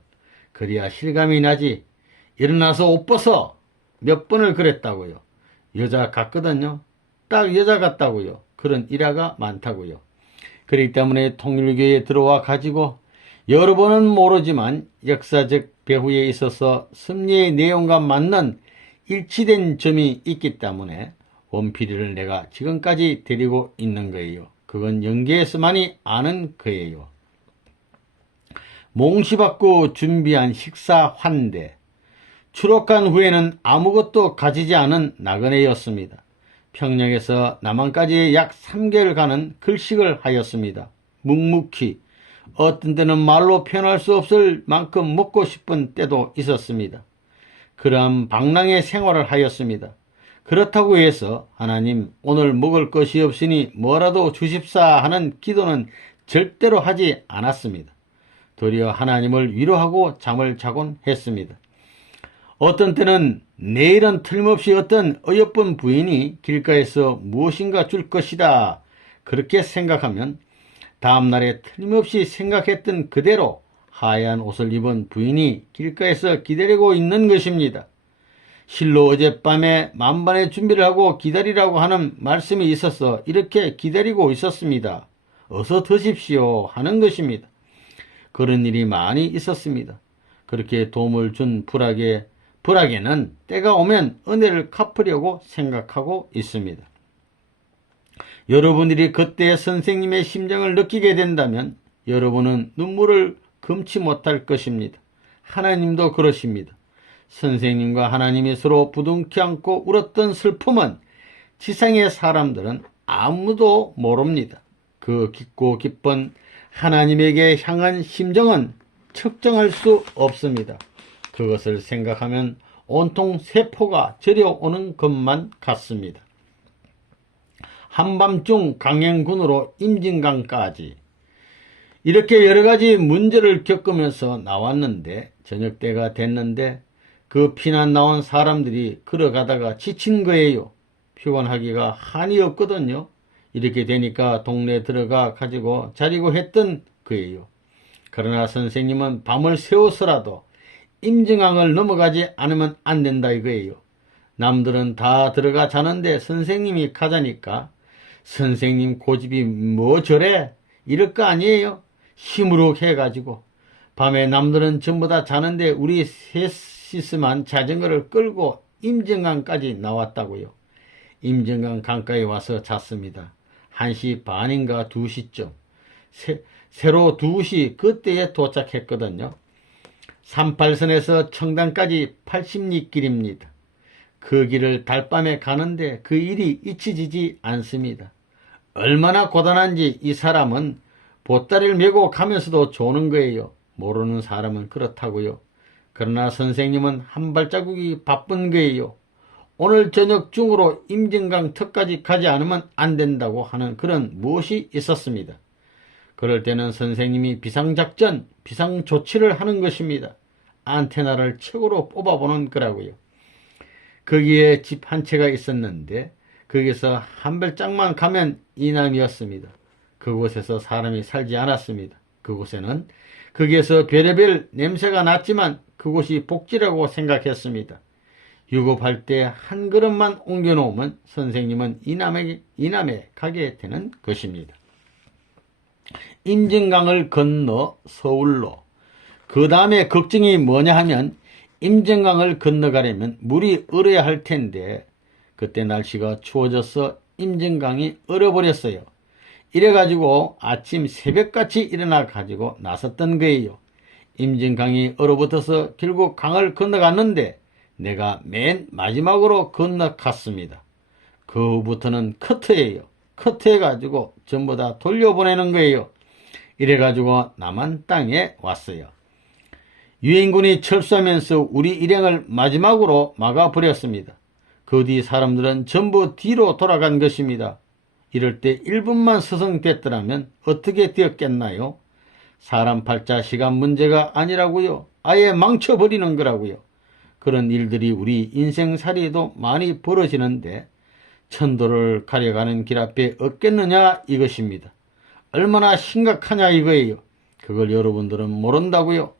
그래야 실감이 나지. 일어나서 옷 벗어. 몇 번을 그랬다고요. 여자 같거든요. 딱 여자 같다고요. 그런 일화가 많다고요. 그렇기 때문에 통일교에 들어와 가지고 여러 번은 모르지만 역사적 배후에 있어서 섭리의 내용과 맞는 일치된 점이 있기 때문에 원필이를 내가 지금까지 데리고 있는 거예요. 그건 연계에서만이 아는 거예요. 몽시받고 준비한 식사 환대. 추록한 후에는 아무것도 가지지 않은 나그네였습니다. 평양에서 남한까지 약 3개월 가는 글식을 하였습니다. 묵묵히 어떤 때는 말로 표현할 수 없을 만큼 먹고 싶은 때도 있었습니다. 그러한 방랑의 생활을 하였습니다. 그렇다고 해서 하나님 오늘 먹을 것이 없으니 뭐라도 주십사 하는 기도는 절대로 하지 않았습니다. 도리어 하나님을 위로하고 잠을 자곤 했습니다. 어떤 때는 내일은 틀림없이 어떤 어여쁜 부인이 길가에서 무엇인가 줄 것이다 그렇게 생각하면 다음날에 틀림없이 생각했던 그대로 하얀 옷을 입은 부인이 길가에서 기다리고 있는 것입니다. 실로 어젯밤에 만반의 준비를 하고 기다리라고 하는 말씀이 있어서 이렇게 기다리고 있었습니다. 어서 드십시오 하는 것입니다. 그런 일이 많이 있었습니다. 그렇게 도움을 준 불악에는 때가 오면 은혜를 갚으려고 생각하고 있습니다. 여러분들이 그때 선생님의 심정을 느끼게 된다면 여러분은 눈물을 금치 못할 것입니다. 하나님도 그러십니다. 선생님과 하나님이 서로 부둥켜 안고 울었던 슬픔은 지상의 사람들은 아무도 모릅니다. 그 깊고 깊은 하나님에게 향한 심정은 측정할 수 없습니다. 그것을 생각하면 온통 세포가 저려오는 것만 같습니다. 한밤중 강행군으로 임진강까지 이렇게 여러가지 문제를 겪으면서 나왔는데 저녁때가 됐는데 그 피난 나온 사람들이 걸어가다가 지친 거예요. 피곤하기가 한이 없거든요. 이렇게 되니까 동네 들어가 가지고 자리고 했던 거예요. 그러나 선생님은 밤을 새워서라도 임진강을 넘어가지 않으면 안 된다 이거예요. 남들은 다 들어가 자는데 선생님이 가자니까 선생님 고집이 뭐 저래? 이럴 거 아니에요? 힘으로 해가지고 밤에 남들은 전부 다 자는데 우리 셋이서만 자전거를 끌고 임진강까지 나왔다고요. 임진강 강가에 와서 잤습니다. 1시 반인가 2시쯤 새로 2시 그때에 도착했거든요. 38선에서 청담까지 80리 길입니다. 그 길을 달밤에 가는데 그 일이 잊혀지지 않습니다. 얼마나 고단한지 이 사람은 보따리를 메고 가면서도 조는 거예요. 모르는 사람은 그렇다고요. 그러나 선생님은 한 발자국이 바쁜 거예요. 오늘 저녁 중으로 임진강 터까지 가지 않으면 안 된다고 하는 그런 무엇이 있었습니다. 그럴 때는 선생님이 비상작전, 비상조치를 하는 것입니다. 안테나를 최고로 뽑아보는 거라고요. 거기에 집 한 채가 있었는데 거기서 한 발짝만 가면 이남이었습니다. 그곳에서 사람이 살지 않았습니다. 그곳에는 거기에서 별의별 냄새가 났지만 그곳이 복지라고 생각했습니다. 유급할 때 한 걸음만 옮겨놓으면 선생님은 이남에 가게 되는 것입니다. 임진강을 건너 서울로. 그 다음에 걱정이 뭐냐 하면 임진강을 건너가려면 물이 얼어야 할 텐데 그때 날씨가 추워져서 임진강이 얼어버렸어요. 이래가지고 아침 새벽같이 일어나가지고 나섰던 거예요. 임진강이 얼어붙어서 결국 강을 건너갔는데 내가 맨 마지막으로 건너갔습니다. 그 후부터는 커트예요. 커트해가지고 전부 다 돌려보내는 거예요. 이래가지고 남한 땅에 왔어요. 유엔군이 철수하면서 우리 일행을 마지막으로 막아버렸습니다. 그 뒤 사람들은 전부 뒤로 돌아간 것입니다. 이럴 때 1분만 서성됐더라면 어떻게 되었겠나요? 사람 팔자 시간 문제가 아니라고요. 아예 망쳐버리는 거라고요. 그런 일들이 우리 인생살이에도 많이 벌어지는데 천도를 가려가는 길 앞에 없겠느냐 이것입니다. 얼마나 심각하냐 이거예요. 그걸 여러분들은 모른다고요.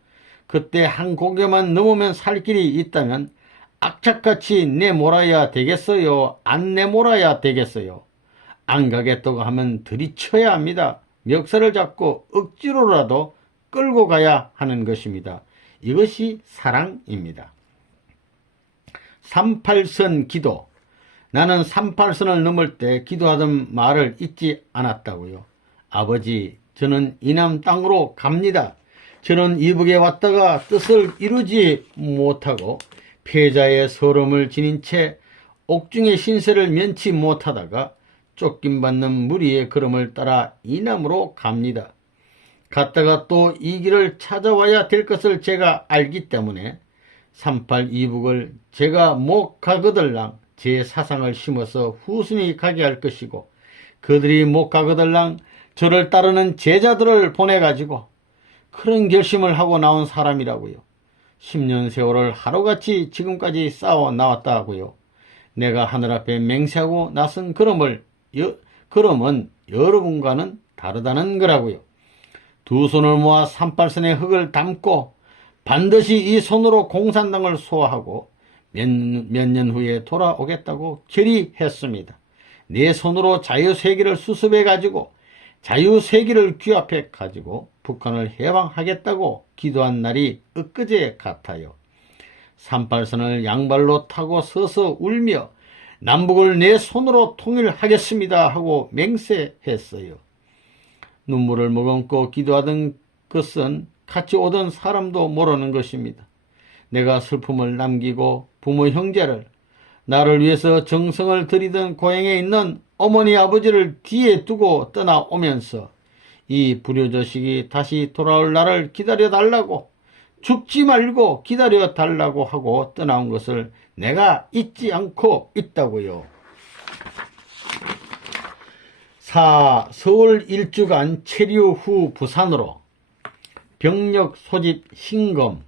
그때 한 고개만 넘으면 살 길이 있다면 악착같이 내몰아야 되겠어요? 안 내몰아야 되겠어요? 안 가겠다고 하면 들이쳐야 합니다. 멱살을 잡고 억지로라도 끌고 가야 하는 것입니다. 이것이 사랑입니다. 38선 기도. 나는 38선을 넘을 때 기도하던 말을 잊지 않았다고요. 아버지, 저는 이남 땅으로 갑니다. 저는 이북에 왔다가 뜻을 이루지 못하고 패자의 서름을 지닌 채 옥중의 신세를 면치 못하다가 쫓김받는 무리의 걸음을 따라 이남으로 갑니다. 갔다가 또 이 길을 찾아와야 될 것을 제가 알기 때문에 38 이북을 제가 못 가거들랑 제 사상을 심어서 후순위 가게 할 것이고 그들이 못 가거들랑 저를 따르는 제자들을 보내가지고 그런 결심을 하고 나온 사람이라고요. 10년 세월을 하루같이 지금까지 싸워 나왔다고요. 내가 하늘 앞에 맹세하고 나선 걸음은 여러분과는 다르다는 거라고요. 두 손을 모아 38선의 흙을 담고 반드시 이 손으로 공산당을 소화하고 몇 년 후에 돌아오겠다고 결의했습니다. 내 손으로 자유세계를 수습해가지고 자유세계를 규합해가지고 북한을 해방하겠다고 기도한 날이 엊그제 같아요. 38선을 양발로 타고 서서 울며 남북을 내 손으로 통일하겠습니다 하고 맹세했어요. 눈물을 머금고 기도하던 것은 같이 오던 사람도 모르는 것입니다. 내가 슬픔을 남기고 부모 형제를, 나를 위해서 정성을 들이던 고향에 있는 어머니 아버지를 뒤에 두고 떠나오면서 이 불효자식이 다시 돌아올 날을 기다려달라고, 죽지 말고 기다려달라고 하고 떠나온 것을 내가 잊지 않고 있다고요. 4. 서울 일주간 체류 후 부산으로 병력 소집 신검.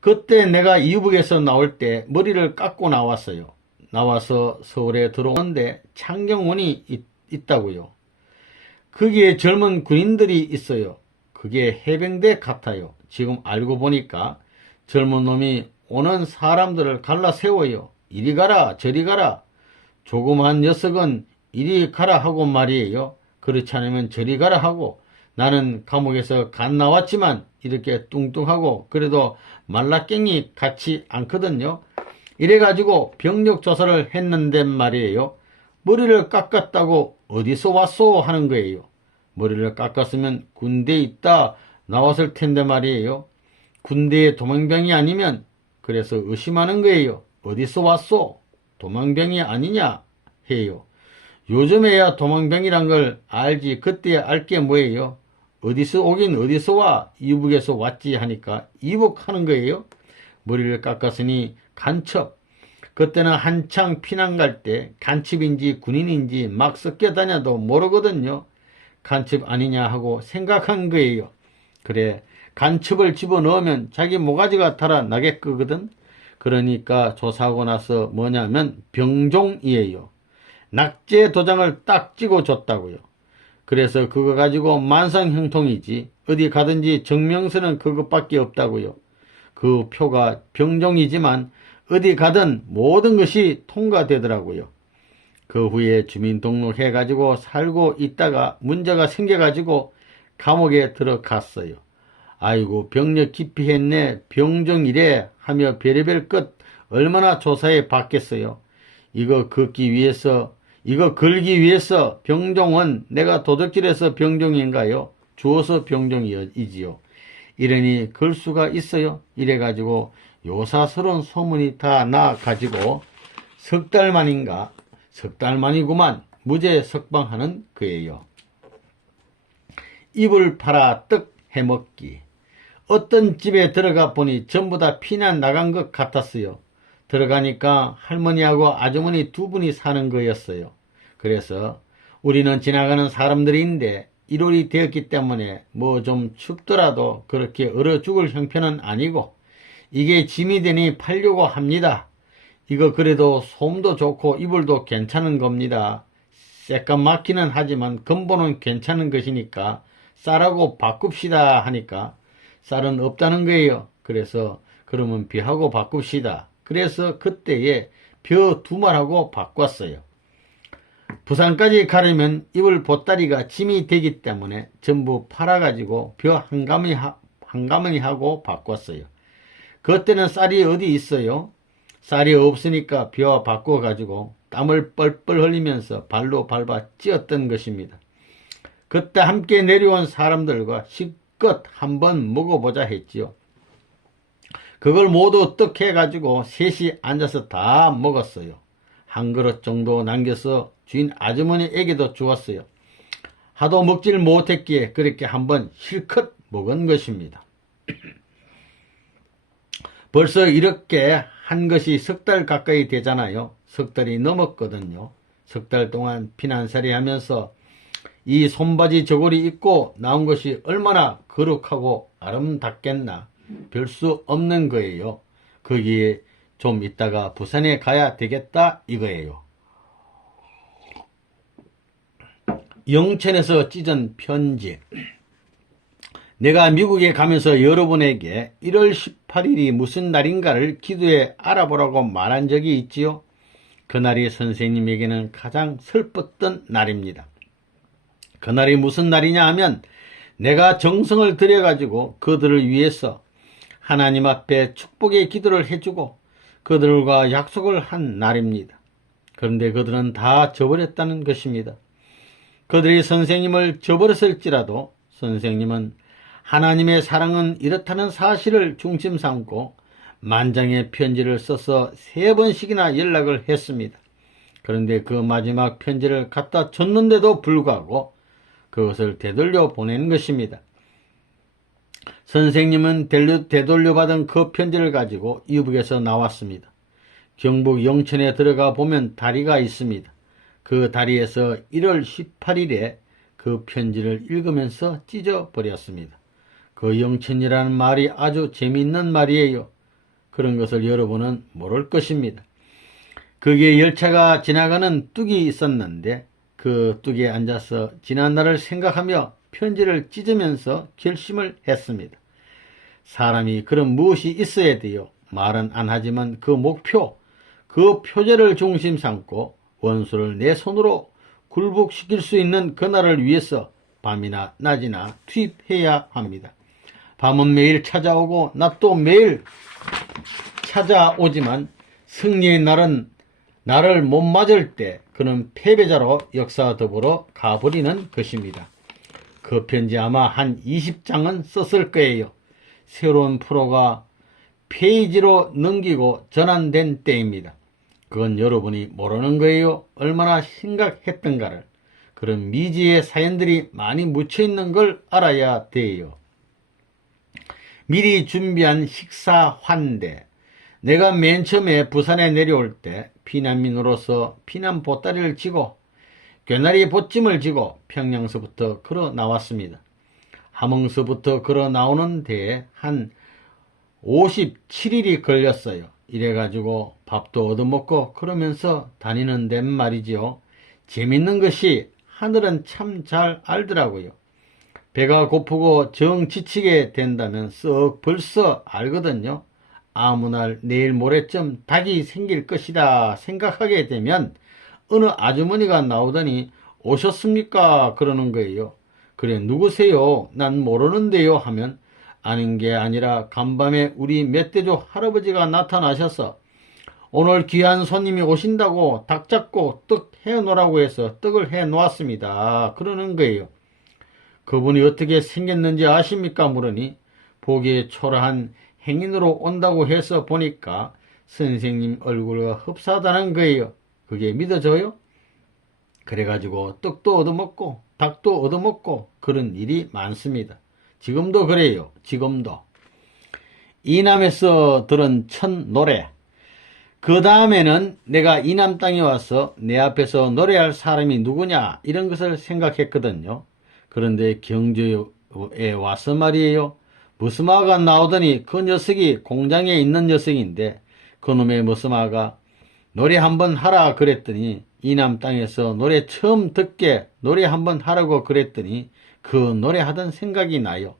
그때 내가 이북에서 나올 때 머리를 깎고 나왔어요. 나와서 서울에 들어오는데 창경원이 있다고요. 거기에 젊은 군인들이 있어요. 그게 해병대 같아요. 지금 알고 보니까 젊은 놈이 오는 사람들을 갈라 세워요. 이리 가라 저리 가라. 조그마한 녀석은 이리 가라 하고 말이에요. 그렇지 않으면 저리 가라 하고, 나는 감옥에서 갓 나왔지만 이렇게 뚱뚱하고 그래도 말라깽이 같지 않거든요. 이래가지고 병력 조사를 했는데 말이에요. 머리를 깎았다고 어디서 왔소 하는 거예요. 머리를 깎았으면 군대에 있다 나왔을 텐데 말이에요. 군대에 도망병이 아니면, 그래서 의심하는 거예요. 어디서 왔소? 도망병이 아니냐 해요. 요즘에야 도망병이란 걸 알지 그때 알게 뭐예요? 어디서 오긴 어디서 와? 이북에서 왔지 하니까 이북하는 거예요. 머리를 깎았으니 간첩. 그때는 한창 피난 갈 때 간첩인지 군인인지 막 섞여 다녀도 모르거든요. 간첩 아니냐 하고 생각한 거예요. 그래, 간첩을 집어넣으면 자기 모가지가 달아나겠거든. 그러니까 조사하고 나서 뭐냐면 병종이에요. 낙제 도장을 딱 찍어줬다고요. 그래서 그거 가지고 만상형통이지 어디 가든지 증명서는 그것밖에 없다고요. 그 표가 병종이지만 어디 가든 모든 것이 통과되더라고요. 그 후에 주민등록 해가지고 살고 있다가 문제가 생겨가지고 감옥에 들어갔어요. 아이고 병력 깊이 했네, 병종이래 하며 별의별 것 얼마나 조사해 봤겠어요. 이거 걸기 위해서 병종은 내가 도적질해서 병종인가요? 주어서 병종이지요. 이러니 걸 수가 있어요. 이래가지고 요사스러운 소문이 다 나가지고 석 달 만이구만 무죄 석방하는 거예요. 이불 팔아 떡 해먹기. 어떤 집에 들어가 보니 전부 다 피난 나간 것 같았어요. 들어가니까 할머니하고 아주머니 두 분이 사는 거였어요. 그래서 우리는 지나가는 사람들인데 1월이 되었기 때문에 뭐 좀 춥더라도 그렇게 얼어 죽을 형편은 아니고 이게 짐이 되니 팔려고 합니다. 이거 그래도 솜도 좋고 이불도 괜찮은 겁니다. 새까맣기는 하지만 근본은 괜찮은 것이니까 쌀하고 바꿉시다 하니까 쌀은 없다는 거예요. 그래서 그러면 벼하고 바꿉시다. 그래서 그때에 벼 2말하고 바꿨어요. 부산까지 가려면 이불 보따리가 짐이 되기 때문에 전부 팔아가지고 벼 한 가마니 하고 바꿨어요. 그때는 쌀이 어디 있어요? 쌀이 없으니까 벼 바꿔가지고 땀을 뻘뻘 흘리면서 발로 밟아 찧었던 것입니다. 그때 함께 내려온 사람들과 실컷 한번 먹어보자 했지요. 그걸 모두 떡해가지고 셋이 앉아서 다 먹었어요. 한 그릇 정도 남겨서 주인 아주머니에게도 주었어요. 하도 먹질 못했기에 그렇게 한번 실컷 먹은 것입니다. 벌써 이렇게 한 것이 3달 가까이 되잖아요. 3달이 넘었거든요. 3달 동안 피난살이 하면서 이 손바지 저고리 입고 나온 것이 얼마나 거룩하고 아름답겠나. 별 수 없는 거예요. 거기에 좀 있다가 부산에 가야 되겠다 이거예요. 영천에서 찢은 편지. 내가 미국에 가면서 여러분에게 1월 18일이 무슨 날인가를 기도해 알아보라고 말한 적이 있지요. 그날이 선생님에게는 가장 슬펐던 날입니다. 그날이 무슨 날이냐 하면 내가 정성을 들여가지고 그들을 위해서 하나님 앞에 축복의 기도를 해주고 그들과 약속을 한 날입니다. 그런데 그들은 다 저버렸다는 것입니다. 그들이 선생님을 저버렸을지라도 선생님은 하나님의 사랑은 이렇다는 사실을 중심 삼고 만장의 편지를 써서 3번씩이나 연락을 했습니다. 그런데 그 마지막 편지를 갖다 줬는데도 불구하고 그것을 되돌려 보낸 것입니다. 선생님은 되돌려받은 그 편지를 가지고 이북에서 나왔습니다. 경북 영천에 들어가 보면 다리가 있습니다. 그 다리에서 1월 18일에 그 편지를 읽으면서 찢어버렸습니다. 그 영천이라는 말이 아주 재미있는 말이에요. 그런 것을 여러분은 모를 것입니다. 거기에 열차가 지나가는 뚝이 있었는데 그 뚝에 앉아서 지난 날을 생각하며 편지를 찢으면서 결심을 했습니다. 사람이 그런 무엇이 있어야 돼요. 말은 안 하지만 그 목표, 그 표제를 중심 삼고 원수를 내 손으로 굴복시킬 수 있는 그날을 위해서 밤이나 낮이나 투입해야 합니다. 밤은 매일 찾아오고 낮도 매일 찾아오지만 승리의 날은 나를 못 맞을 때 그는 패배자로 역사더불어 가버리는 것입니다. 그 편지 아마 한 20장은 썼을 거예요. 새로운 프로가 페이지로 넘기고 전환된 때입니다. 그건 여러분이 모르는 거예요. 얼마나 심각했던가를. 그런 미지의 사연들이 많이 묻혀있는 걸 알아야 돼요. 미리 준비한 식사 환대. 내가 맨 처음에 부산에 내려올 때 피난민으로서 피난 보따리를 지고 괴나리 보찜을 지고 평양서부터 걸어 나왔습니다. 함흥서부터 걸어 나오는 데에 한 57일이 걸렸어요. 이래가지고 밥도 얻어먹고 그러면서 다니는 데 말이지요. 재밌는 것이 하늘은 참 잘 알더라고요. 배가 고프고 정 지치게 된다면 썩 벌써 알거든요. 아무 날 내일 모레쯤 닭이 생길 것이다 생각하게 되면 어느 아주머니가 나오더니 오셨습니까? 그러는 거예요. 그래 누구세요? 난 모르는데요 하면 아는 게 아니라 간밤에 우리 멧돼조 할아버지가 나타나셔서 오늘 귀한 손님이 오신다고 닭 잡고 떡 해놓으라고 해서 떡을 해놓았습니다. 그러는 거예요. 그분이 어떻게 생겼는지 아십니까? 물으니 보기에 초라한 행인으로 온다고 해서 보니까 선생님 얼굴과 흡사하다는 거예요. 그게 믿어져요? 그래가지고 떡도 얻어먹고 닭도 얻어먹고 그런 일이 많습니다. 지금도 그래요. 지금도. 이남에서 들은 첫 노래. 그 다음에는 내가 이남 땅에 와서 내 앞에서 노래할 사람이 누구냐 이런 것을 생각했거든요. 그런데 경주에 와서 말이에요. 머스마가 나오더니 그 녀석이 공장에 있는 녀석인데 그놈의 머스마가 노래 한번 하라 그랬더니 이남 땅에서 노래 처음 듣게 노래 한번 하라고 그랬더니 그 노래 하던 생각이 나요.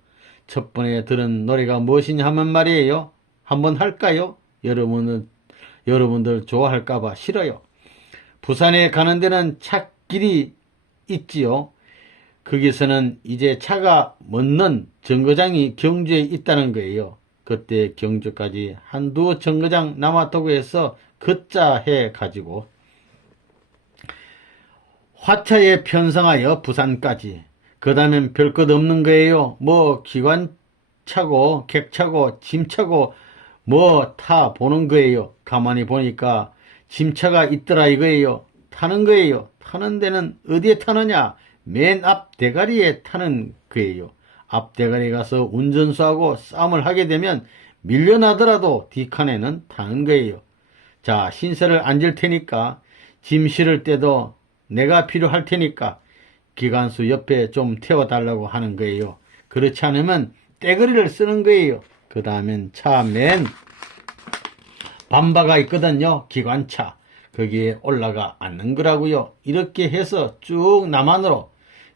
첫 번에 들은 노래가 무엇이냐 하면 말이에요. 한번 할까요? 여러분들 좋아할까봐 싫어요. 부산에 가는 데는 차길이 있지요. 거기서는 이제 차가 멎는 정거장이 경주에 있다는 거예요. 그때 경주까지 한두 정거장 남았다고 해서 걷자 해가지고 화차에 편성하여 부산까지. 그 다음엔 별 것 없는 거예요. 뭐 기관차고 객차고 짐차고 뭐 타 보는 거예요. 가만히 보니까 짐차가 있더라 이거예요. 타는 거예요. 타는 데는 어디에 타느냐? 맨 앞 대가리에 타는 거예요. 앞 대가리에 가서 운전수하고 싸움을 하게 되면 밀려나더라도 뒷칸에는 타는 거예요. 자, 신세를 앉을 테니까 짐 실을 때도 내가 필요할 테니까 기관수 옆에 좀 태워달라고 하는 거예요. 그렇지 않으면 떼거리를 쓰는 거예요. 그 다음엔 차 맨 밤바가 있거든요. 기관차. 거기에 올라가 앉는 거라고요. 이렇게 해서 쭉 남한으로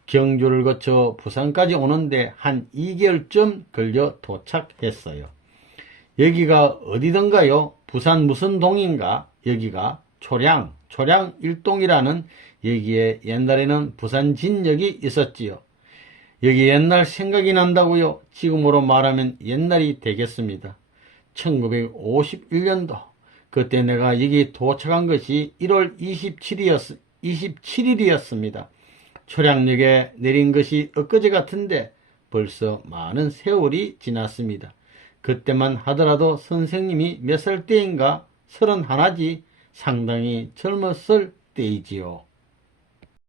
경주를 거쳐 부산까지 오는데 한 2개월쯤 걸려 도착했어요. 여기가 어디던가요? 부산 무슨 동인가? 여기가 초량 1동이라는 여기에 옛날에는 부산진역이 있었지요. 여기 옛날 생각이 난다고요. 지금으로 말하면 옛날이 되겠습니다. 1951년도 그때 내가 여기 도착한 것이 1월 27일이었습니다. 초량역에 내린 것이 엊그제 같은데 벌써 많은 세월이 지났습니다. 그때만 하더라도 선생님이 몇 살 때인가 31지 상당히 젊었을 때이지요.